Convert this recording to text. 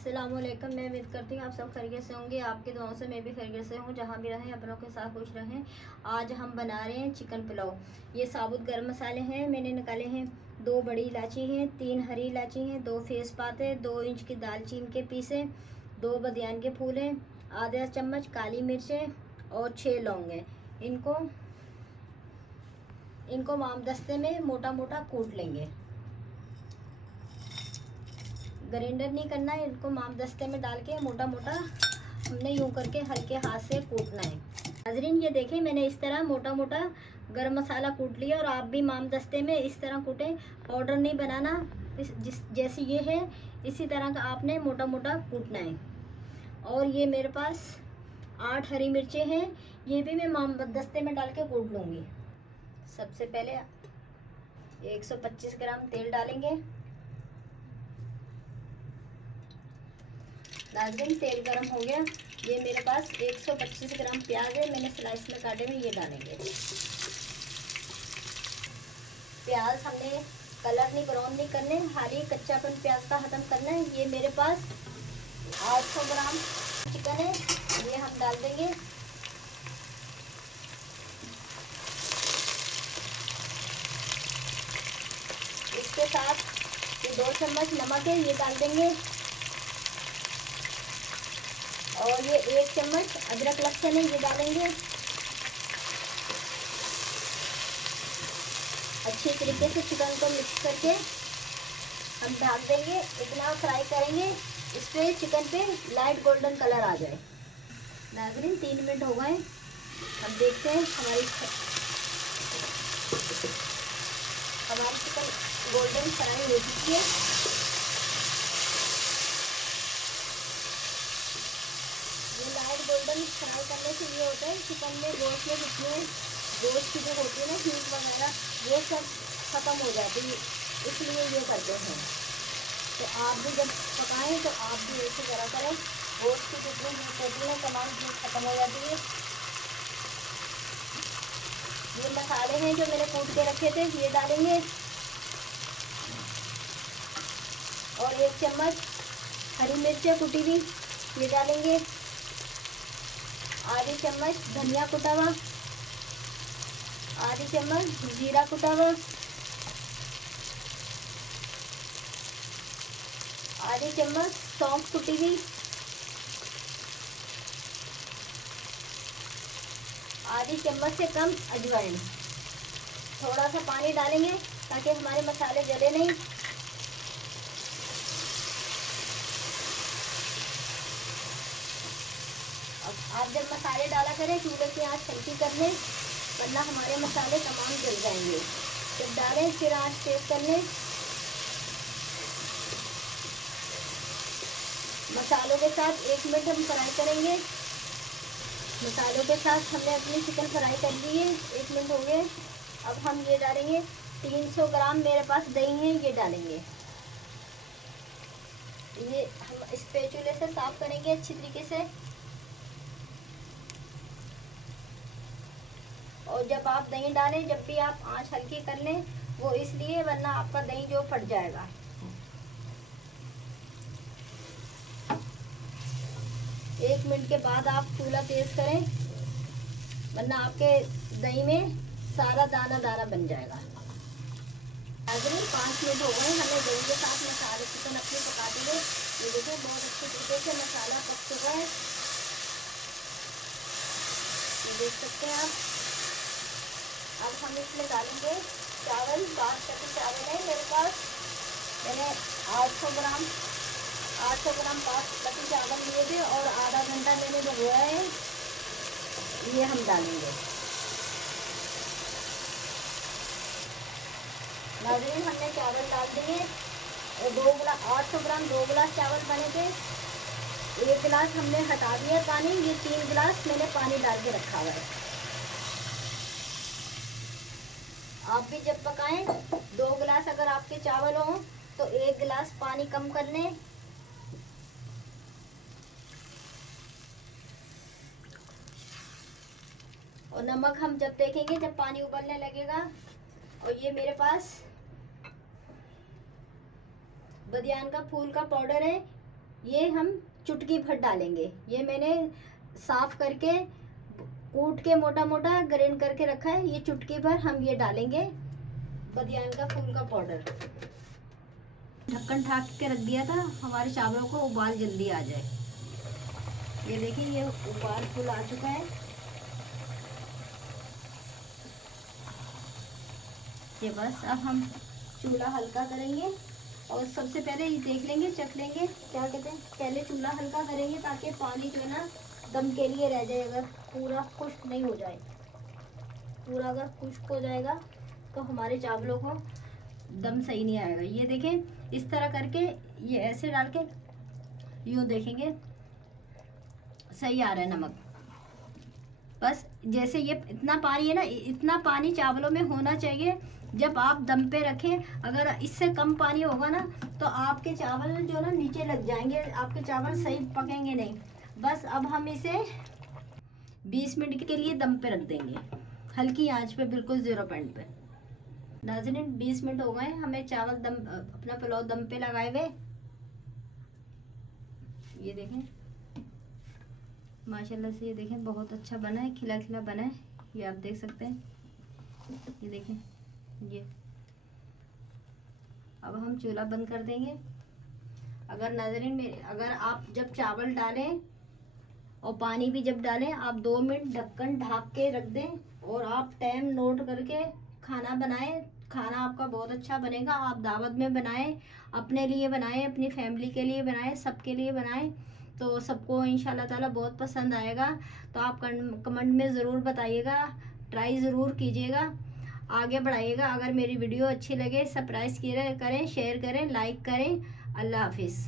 अस्सलाम वालेकुम। मैं उम्मीद करती हूँ आप सब खैरियत से होंगे। आपकी दुआओं से मैं भी खैरियत से हूँ। जहाँ भी रहें अपनों के साथ खुश रहें। आज हम बना रहे हैं चिकन पुलाव। ये साबुत गर्म मसाले हैं, मैंने निकाले हैं। 2 बड़ी इलायची हैं, 3 हरी इलायची हैं, 2 तेज़पात है, 2 इंच की दालचीनी के पीसे, 2 बदियान के फूल हैं, आधा चम्मच काली मिर्चें और 6 लौंग हैं। इनको मामदस्ते में मोटा मोटा कूट लेंगे। ग्राइंडर नहीं करना है, इनको मामदस्ते में डाल के मोटा मोटा हमने यूं करके हल्के हाथ से कूटना है। नाज़रीन ये देखें, मैंने इस तरह मोटा मोटा गरम मसाला कूट लिया और आप भी मामदस्ते में इस तरह कूटें। पाउडर नहीं बनाना, जैसी ये है इसी तरह का आपने मोटा मोटा कूटना है। और ये मेरे पास 8 हरी मिर्चें हैं, ये भी मैं मामदस्ते में डाल के कूट लूँगी। सबसे पहले 125 ग्राम तेल डालेंगे। नाज़रीन तेल गरम हो गया। ये मेरे पास 125 ग्राम प्याज है, मैंने स्लाइस में काटे हुए, ये डालेंगे। प्याज हमने कलर नहीं, ब्राउन नहीं करने, खाली कच्चापन प्याज का ख़त्म करना है। ये मेरे पास 800 ग्राम चिकन है, ये हम डाल देंगे। इसके साथ ये 2 चम्मच नमक है, ये डाल देंगे। और ये 1 चम्मच अदरक लहसुन है, ये डालेंगे। अच्छी तरीके से चिकन को मिक्स करके हम ढक देंगे। इतना फ्राई करेंगे इस पे चिकन पे लाइट गोल्डन कलर आ जाए। नाज़रीन 3 मिनट हो गए, हम देखते हैं हमारी चिकन गोल्डन फ्राई हो चुकी है। लाइट गोल्डन फ्राई करने से ये होता है चिकन में गोश्त में जितने गोश्त की जो होती है ना हीट वगैरह, वो सब ख़त्म हो जाती है, इसलिए ये करते हैं। तो आप भी जब पकाएं तो आप भी ऐसे करा करें, गोश्त की जितनी हीट होती है तमाम हीट ख़त्म हो जाती है। ये मसाले हैं जो मैंने कूट के रखे थे, ये डालेंगे। और 1 चम्मच हरी मिर्च कुटी हुई, ये डालेंगे। आधी चम्मच धनिया कुटा हुआ, आधी चम्मच जीरा कुटा हुआ, आधी चम्मच सौंफ कुटी हुई, आधी चम्मच से कम अजवाइन। थोड़ा सा पानी डालेंगे ताकि हमारे मसाले जले नहीं। आप जब मसाले डाला करें चूल्हे की आंच हल्की कर लें, वरना हमारे मसाले तमाम जल जाएंगे। जब डालें फिर आंच तेज कर लें। मसालों के साथ 1 मिनट हम फ्राई करेंगे। मसालों के साथ हमने अपनी चिकन फ्राई कर ली है, 1 मिनट हो गए। अब हम ये डालेंगे 300 ग्राम मेरे पास दही है, ये डालेंगे। ये हम स्पैचुले से साफ करेंगे अच्छी तरीके से। और जब आप दही डालें, जब भी आप आंच हल्की कर लें, वो इसलिए वरना आपका दही जो फट जाएगा। एक मिनट के बाद आप चूल्हा तेज करें, वरना आपके दही में सारा दाना दाना बन जाएगा। नाज़रीन 5 मिनट हो गए, हमें दही के साथ मसाले चिकन अपनी पकाते हुए। ये देखिए बहुत अच्छे तरीके से मसाला पक चुका है, ये देख सकते हैं आप। अब हम इसमें डालेंगे चावल। बासमती चावल है मेरे पास, मैंने 800 ग्राम बासमती चावल लिए थे और आधा घंटा मैंने भिगोया है, ये हम डालेंगे। नाज़रीन हमने चावल डाल दिए। 800 ग्राम 2 गिलास चावल बने थे, 1 गिलास हमने हटा दिया पानी, ये 3 गिलास मैंने पानी डाल के रखा हुआ है। आप भी जब पकाएं 2 गिलास अगर आपके चावल हों तो 1 गिलास पानी कम कर लें। और नमक हम जब देखेंगे जब पानी उबलने लगेगा। और ये मेरे पास बदियान का फूल का पाउडर है, ये हम चुटकी भर डालेंगे। ये मैंने साफ करके कूट के मोटा मोटा ग्राइंड करके रखा है। ये चुटकी भर हम ये डालेंगे बदियान का फूल का पाउडर। ढक्कन ढाक के रख दिया था हमारे चावलों को उबाल जल्दी आ जाए। ये देखिए ये उबाल फूल आ चुका है। ये बस अब हम चूल्हा हल्का करेंगे और सबसे पहले ये देख लेंगे, चख लेंगे, क्या कहते हैं, पहले चूल्हा हल्का करेंगे ताकि पानी जो है ना दम के लिए रह जाए। अगर पूरा खुश्क नहीं हो जाए, पूरा अगर खुश्क हो जाएगा तो हमारे चावलों को दम सही नहीं आएगा। ये देखें इस तरह करके ये ऐसे डाल के यूँ देखेंगे सही आ रहा है नमक। बस जैसे ये इतना पानी है ना, इतना पानी चावलों में होना चाहिए जब आप दम पे रखें। अगर इससे कम पानी होगा ना तो आपके चावल जो ना नीचे लग जाएंगे, आपके चावल सही पकेंगे नहीं। बस अब हम इसे 20 मिनट के लिए दम पे रख देंगे, हल्की आंच पे, बिल्कुल 0 पॉइंट पे। नाज़रीन 20 मिनट हो गए हमें चावल दम, अपना पुलाव दम पे लगाए हुए। ये देखें माशाल्लाह से, ये देखें बहुत अच्छा बना है, खिला खिला बना है। ये आप देख सकते हैं, ये देखें ये। अब हम चूल्हा बंद कर देंगे। अगर नाज़रीन में अगर आप जब चावल डालें और पानी भी जब डालें, आप 2 मिनट ढक्कन ढाक के रख दें और आप टाइम नोट करके खाना बनाएं। खाना आपका बहुत अच्छा बनेगा। आप दावत में बनाएं, अपने लिए बनाएं, अपनी फैमिली के लिए बनाएं, सबके लिए बनाएं, तो सबको इंशाल्लाह ताला बहुत पसंद आएगा। तो आप कमेंट में ज़रूर बताइएगा, ट्राई ज़रूर कीजिएगा, आगे बढ़ाइएगा। अगर मेरी वीडियो अच्छी लगे सब्सक्राइब करें, शेयर करें, लाइक करें। अल्लाह हाफिज़।